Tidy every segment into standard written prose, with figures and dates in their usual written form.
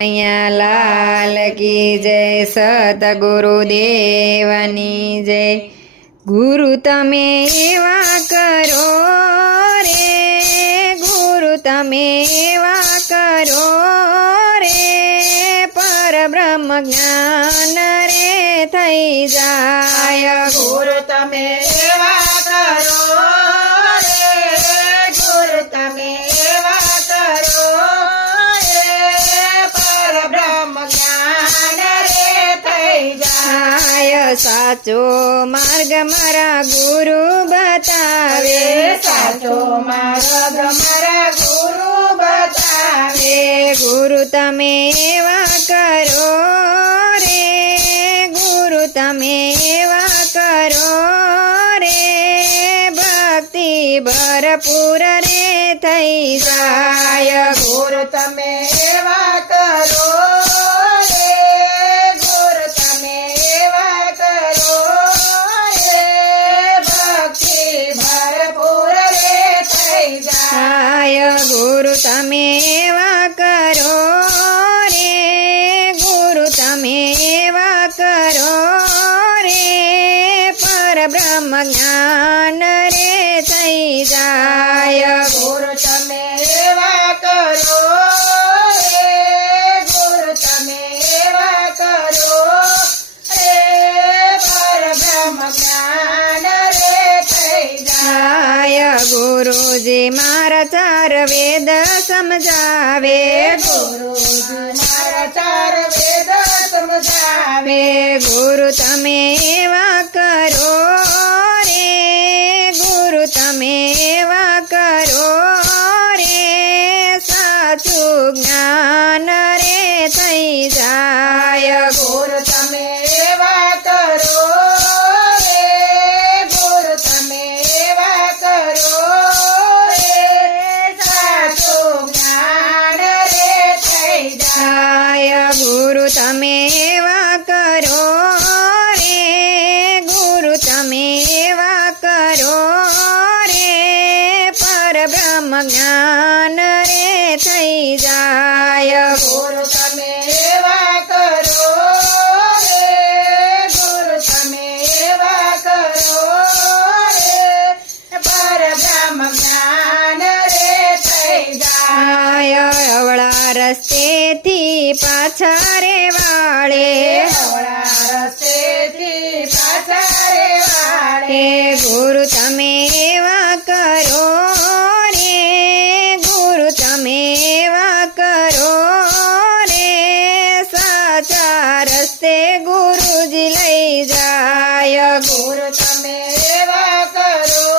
કનૈયા લાલ કી જય, સતગુરુદેવની જય। ગુરુ તમે એવા કરો રે, ગુરુ તમે એવા કરો રે, પરબ્રહ્મ જ્ઞાન રે થઈ જાય। ગુરુ તમે એવા કરો રે, ગુરુ તમે એવા કરો રે, પરબ્રહ્મ જ્ઞાન રે થઈ જાય। સાચો માર્ગ મારા ગુરુ બતાવે, સાચો માર્ગ મારા ગુરુ બતાવે। ગુરુ તમે એવા કરો રે, ગુરુ તમે એવા કરો રે, ભક્તિ ભરપૂર રે થઈ જાય। ગુરુ તમે એવા કરો રે, ગુરુ તમે એવા કરો રે, ભક્તિ ભરપૂર રે થઈ જાય। ગુરુ તમે એવા કરો રે, ગુરુ તમે એવા કરો રે, પરબ્રહ્મ જ્ઞાન રે થઈ જાય। ગુરુ તમે એવા કરો રે, ગુરુ તમે એવા કરો રે, પરબ્રહ્મ જ્ઞાન રે થઈ જાય। ગુરુજી મારા ચાર વેદ સમજાવે, ગુરુજી મારા ચાર વેદ સમજાવે। ગુરુ તમે એવા કરો રે, ગુરુ તમે એવા કરો રે, સાચું જ્ઞાન રે થઈ જાય। ગુરુ તમે એવા કરો રે, ગુરુ તમે એવા કરો રે, સાચું જ્ઞાન રે થઈ જાય। ગુરુ તમે એવા કરો રે, ગુરુ તમે એવા કરો રે, પરબ્રહ્મ જ્ઞાન રે થઈ જાય। ગુરુ તમે એવા કરો રે, ગુરુ તમે એવા કરો રે, પરબ્રહ્મ જ્ઞાન રે થઈ જાય। અવળા રસ્તેથી પાછા રે વાળે, અવળા રસ્તેથી પાછા રે વાળે। ગુરુ તમે એવા કરો રે, ગુરુ તમે એવા કરો રે, સાચા રસ્તે ગુરુજી લઈ જાય। ગુરુ તમે એવા કરો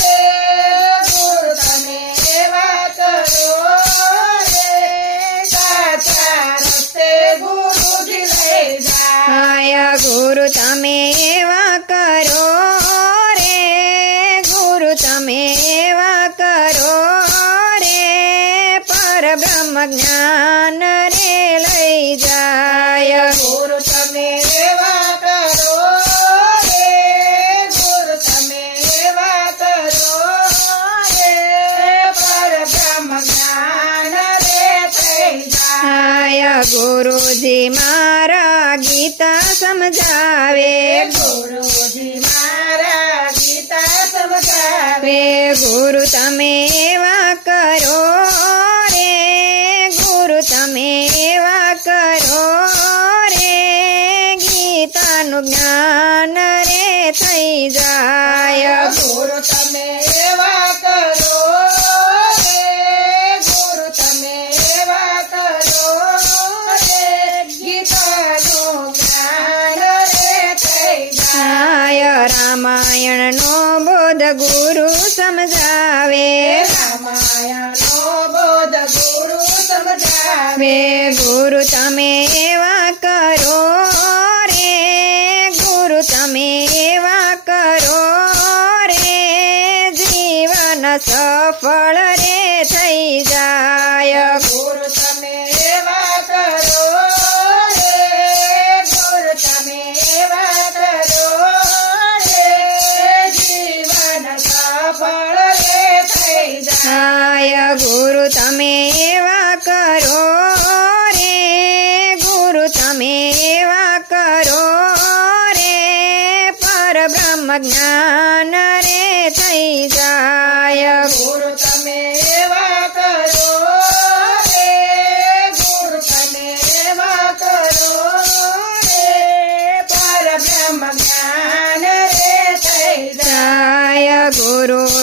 રે, ગુરુ તમે એવા કરો રે, સાચા રસ્તે ગુરુજી લઈ જાય। ગુરુ તમે એવા કરો રે, ગુરુ તમે એવા કરો રે, પરબ્રહ્મ જ્ઞાન રે લઈ જાય। ગુરુ તમે એવા કરો રે, ગુરુ તમે એવા કરો રે, પરબ્રહ્મ જ્ઞાન રે થઈ જાય। ગુરુજી મારા ગીતા સમજાવે, ગુરુજી મારા ગીતા સમજાવે। ગુરુ તમે એવા કરો રે, ગુરુ તમે એવા કરો રે, ગીતાનું જ્ઞાન રે થઈ જાય। ગુરુ તમે એવા કરો રે, ગુરુ તમે એવા કરો રે, ગીતાનું જ્ઞાન રે થઈ જાય। રામાયણનો બોધ ગુરુ સમજાવે, રામાયણનો બોધ ગુરુ સમજાવે। ગુરુ તમે એવા કરો રે, ગુરુ તમે એવા કરો રે, જીવન સફળ રે થઈ જાય। ગુરુ તમે એવા કરો રે, ગુરુ તમે એવા કરો રે, જીવન સફળ રે થઈ જાય। ગુરુ તમે એવા કરો રે,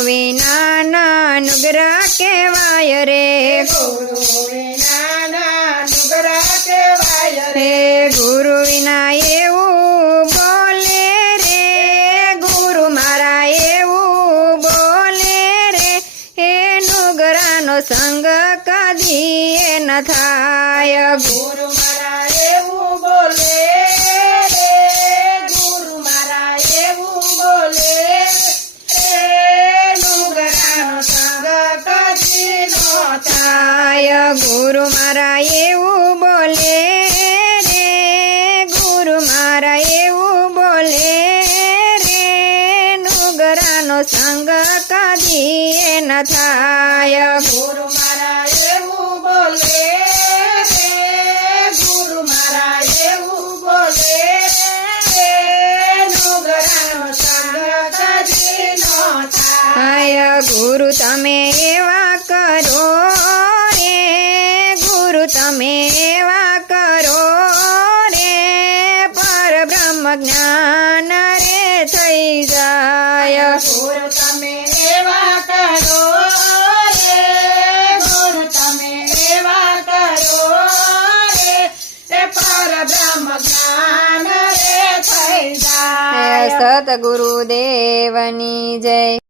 વિનાના અનુગ્રહ કહેવાય રે ગુરુ વિનાના અનુગ્રહ કહેવાય રે ગુરુ વિના એવું બોલે રે ગુરુ મારા એવું બોલે રે હે નુગરાનો સંગ કદી ન થાય ગુરુ મારા એવું બોલે રે ગુરુ મારા એવું બોલે રે નુગરાનો સંગ કદી નો થાય ગુરુ મારા એવું બોલે રે ગુરુ મારા એવું બોલે રે નુગરાનો સંગ કદી ન થાય ગુરુ મારા એવું બોલે રે ગુરુ મારા એવું બોલે રે નુગરાનો સંગ કદી નો થાય ગુરુ તમે એવા કરો રે ગુરુ તમે એવા કરો રે પરબ્રહ્મ જ્ઞાન રે થઈ જાય ગુરુ તમે એવા કરો રે ગુરુ તમે એવા કરો રે તે પરબ્રહ્મ જ્ઞાન રે થઈ જાય સતગુરુ દેવની જય